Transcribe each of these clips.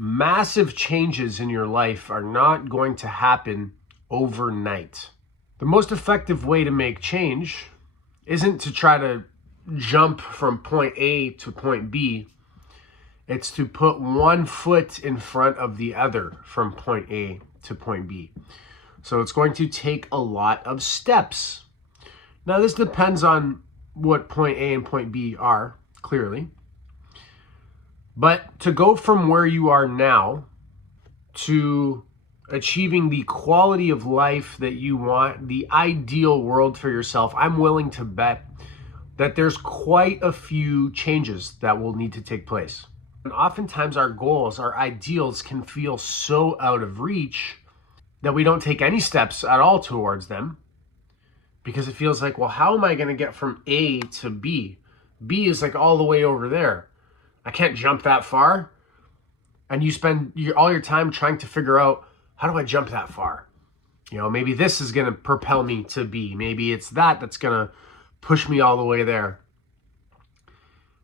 Massive changes in your life are not going to happen overnight. The most effective way to make change isn't to try to jump from point A to point B. It's to put one foot in front of the other from point A to point B. So it's going to take a lot of steps. Now, this depends on what point A and point B are, clearly. But to go from where you are now to achieving the quality of life that you want, the ideal world for yourself, I'm willing to bet that there's quite a few changes that will need to take place. And oftentimes our goals, our ideals can feel so out of reach that we don't take any steps at all towards them, because it feels like, well, how am I going to get from A to B? B is like all the way over there. I can't jump that far. And you spend all your time trying to figure out, how do I jump that far? Maybe this is going to propel me to B. Maybe it's that's going to push me all the way there.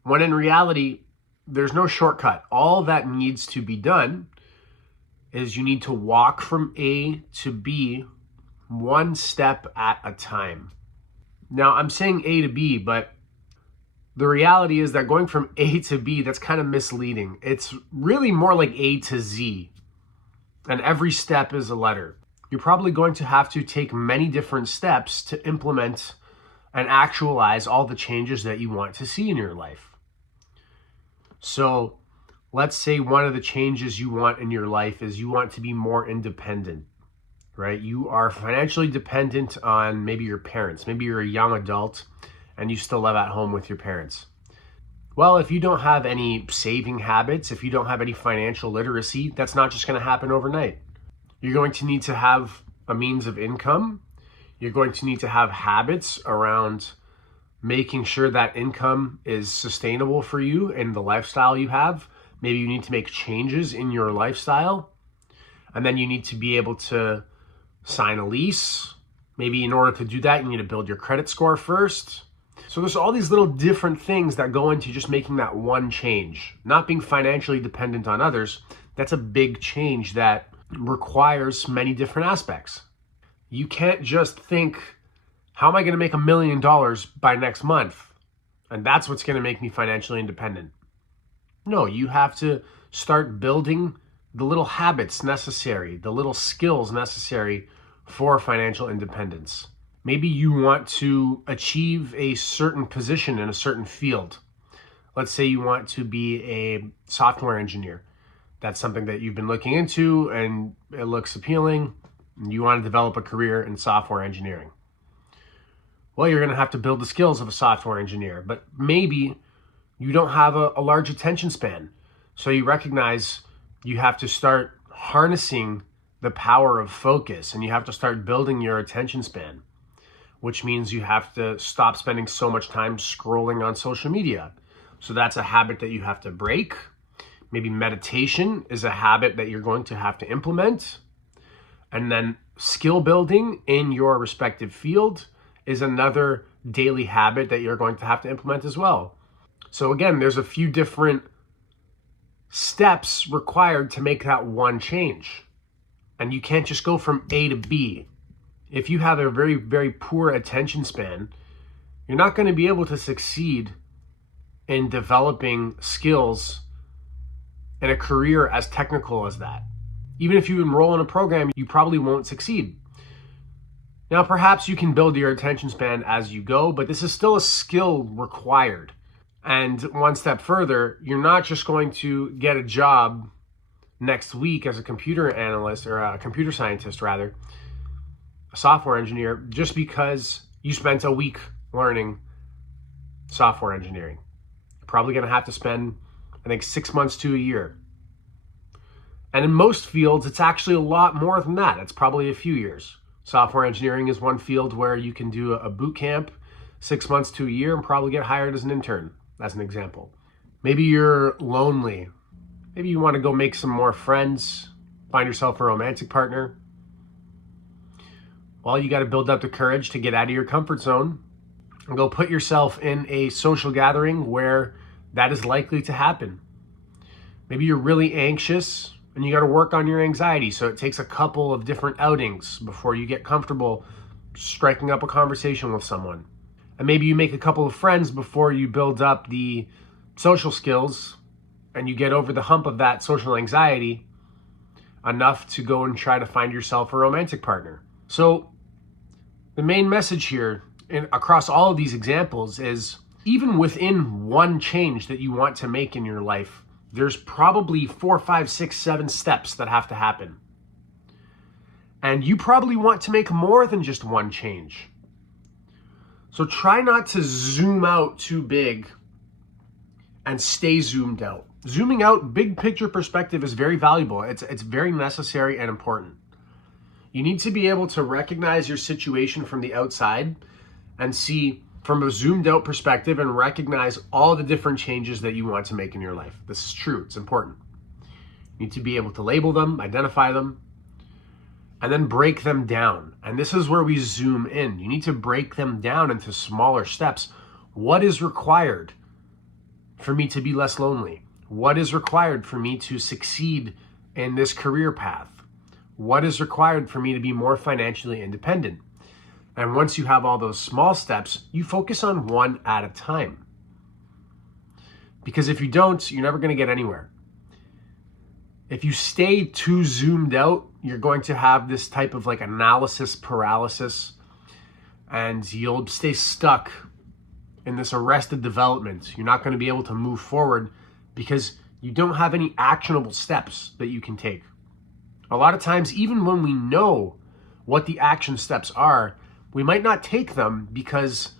When in reality, there's no shortcut. All that needs to be done is you need to walk from A to B one step at a time. Now, I'm saying A to B, but the reality is that going from A to B, that's kind of misleading. It's really more like A to Z, and every step is a letter. You're probably going to have to take many different steps to implement and actualize all the changes that you want to see in your life. So let's say one of the changes you want in your life is you want to be more independent, right? You are financially dependent on maybe your parents. Maybe you're a young adult and you still live at home with your parents. Well, if you don't have any saving habits, if you don't have any financial literacy, that's not just going to happen overnight. You're going to need to have a means of income. You're going to need to have habits around making sure that income is sustainable for you and the lifestyle you have. Maybe you need to make changes in your lifestyle. And then you need to be able to sign a lease. Maybe in order to do that, you need to build your credit score first. So there's all these little different things that go into just making that one change. Not being financially dependent on others, that's a big change that requires many different aspects. You can't just think, how am I going to make $1 million by next month? And that's what's going to make me financially independent. No, you have to start building the little habits necessary, the little skills necessary for financial independence. Maybe you want to achieve a certain position in a certain field. Let's say you want to be a software engineer. That's something that you've been looking into and it looks appealing. And you want to develop a career in software engineering. Well, you're going to have to build the skills of a software engineer, but maybe you don't have a large attention span. So you recognize you have to start harnessing the power of focus and you have to start building your attention span, which means you have to stop spending so much time scrolling on social media. So that's a habit that you have to break. Maybe meditation is a habit that you're going to have to implement. And then skill building in your respective field is another daily habit that you're going to have to implement as well. So again, there's a few different steps required to make that one change. And you can't just go from A to B. If you have a very, very poor attention span, you're not going to be able to succeed in developing skills in a career as technical as that. Even if you enroll in a program, you probably won't succeed. Now, perhaps you can build your attention span as you go, but this is still a skill required. And one step further, you're not just going to get a job next week as a computer analyst or a computer scientist, rather, a software engineer, just because you spent a week learning software engineering. You're probably going to have to spend, 6 months to a year. And in most fields, it's actually a lot more than that. It's probably a few years. Software engineering is one field where you can do a boot camp, 6 months to a year, and probably get hired as an intern, as an example. Maybe you're lonely. Maybe you want to go make some more friends, find yourself a romantic partner. Well, you got to build up the courage to get out of your comfort zone and go put yourself in a social gathering where that is likely to happen. Maybe you're really anxious and you got to work on your anxiety. So it takes a couple of different outings before you get comfortable striking up a conversation with someone. And maybe you make a couple of friends before you build up the social skills and you get over the hump of that social anxiety enough to go and try to find yourself a romantic partner. So the main message here across all of these examples is, even within one change that you want to make in your life, there's probably 4, 5, 6, 7 steps that have to happen. And you probably want to make more than just one change. So try not to zoom out too big and stay zoomed out. Zooming out, big picture perspective is very valuable. It's very necessary and important. You need to be able to recognize your situation from the outside and see from a zoomed out perspective and recognize all the different changes that you want to make in your life. This is true. It's important. You need to be able to label them, identify them, and then break them down. And this is where we zoom in. You need to break them down into smaller steps. What is required for me to be less lonely? What is required for me to succeed in this career path? What is required for me to be more financially independent? And once you have all those small steps, you focus on one at a time. Because if you don't, you're never going to get anywhere. If you stay too zoomed out, you're going to have this type of like analysis paralysis, and you'll stay stuck in this arrested development. You're not going to be able to move forward because you don't have any actionable steps that you can take. A lot of times, even when we know what the action steps are, we might not take them because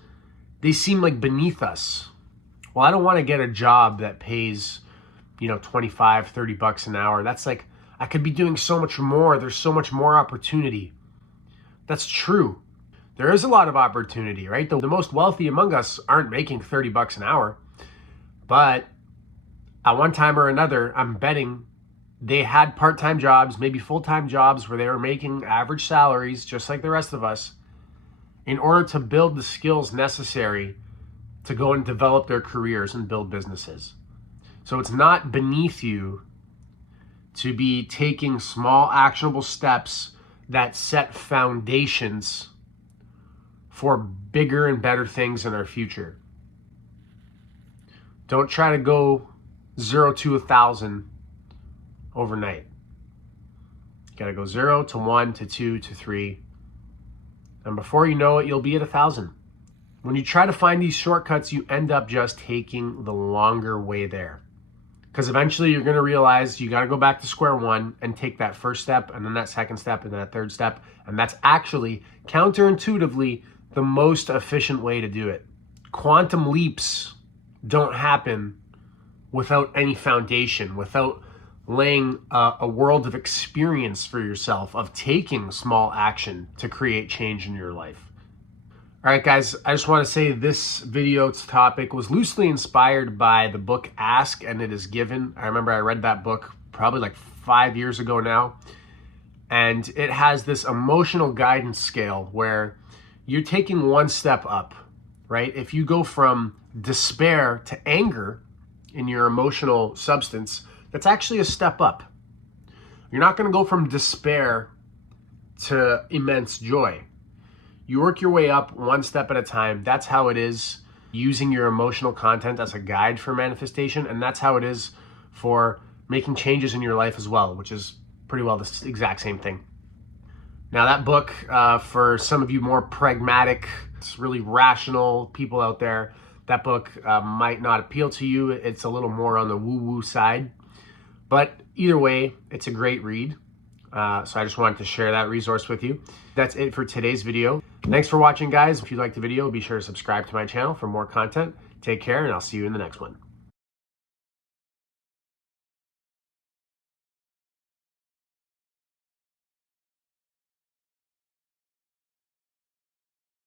they seem like beneath us. Well, I don't want to get a job that pays, 25, 30 bucks an hour. That's like, I could be doing so much more. There's so much more opportunity. That's true. There is a lot of opportunity, right? The most wealthy among us aren't making 30 bucks an hour, but at one time or another, I'm betting they had part-time jobs, maybe full-time jobs where they were making average salaries just like the rest of us, in order to build the skills necessary to go and develop their careers and build businesses. So it's not beneath you to be taking small actionable steps that set foundations for bigger and better things in our future. Don't try to go 0 to 1,000 overnight. You gotta go 0 to 1 to 2 to 3. And before you know it, you'll be at 1,000. When you try to find these shortcuts, you end up just taking the longer way there. Because eventually you're going to realize you got to go back to square one and take that first step and then that second step and that third step. And that's actually counterintuitively the most efficient way to do it. Quantum leaps don't happen without any foundation, without laying a world of experience for yourself, of taking small action to create change in your life. All right, guys, I just want to say this video's topic was loosely inspired by the book Ask and It Is Given. I remember I read that book probably like 5 years ago now. And it has this emotional guidance scale where you're taking one step up, right? If you go from despair to anger in your emotional substance, that's actually a step up. You're not going to go from despair to immense joy. You work your way up one step at a time. That's how it is using your emotional content as a guide for manifestation. And that's how it is for making changes in your life as well, which is pretty well the exact same thing. Now that book, for some of you more pragmatic, really rational people out there, that book might not appeal to you. It's a little more on the woo-woo side. But either way, it's a great read. So I just wanted to share that resource with you. That's it for today's video. Thanks for watching, guys. If you liked the video, be sure to subscribe to my channel for more content. Take care, and I'll see you in the next one.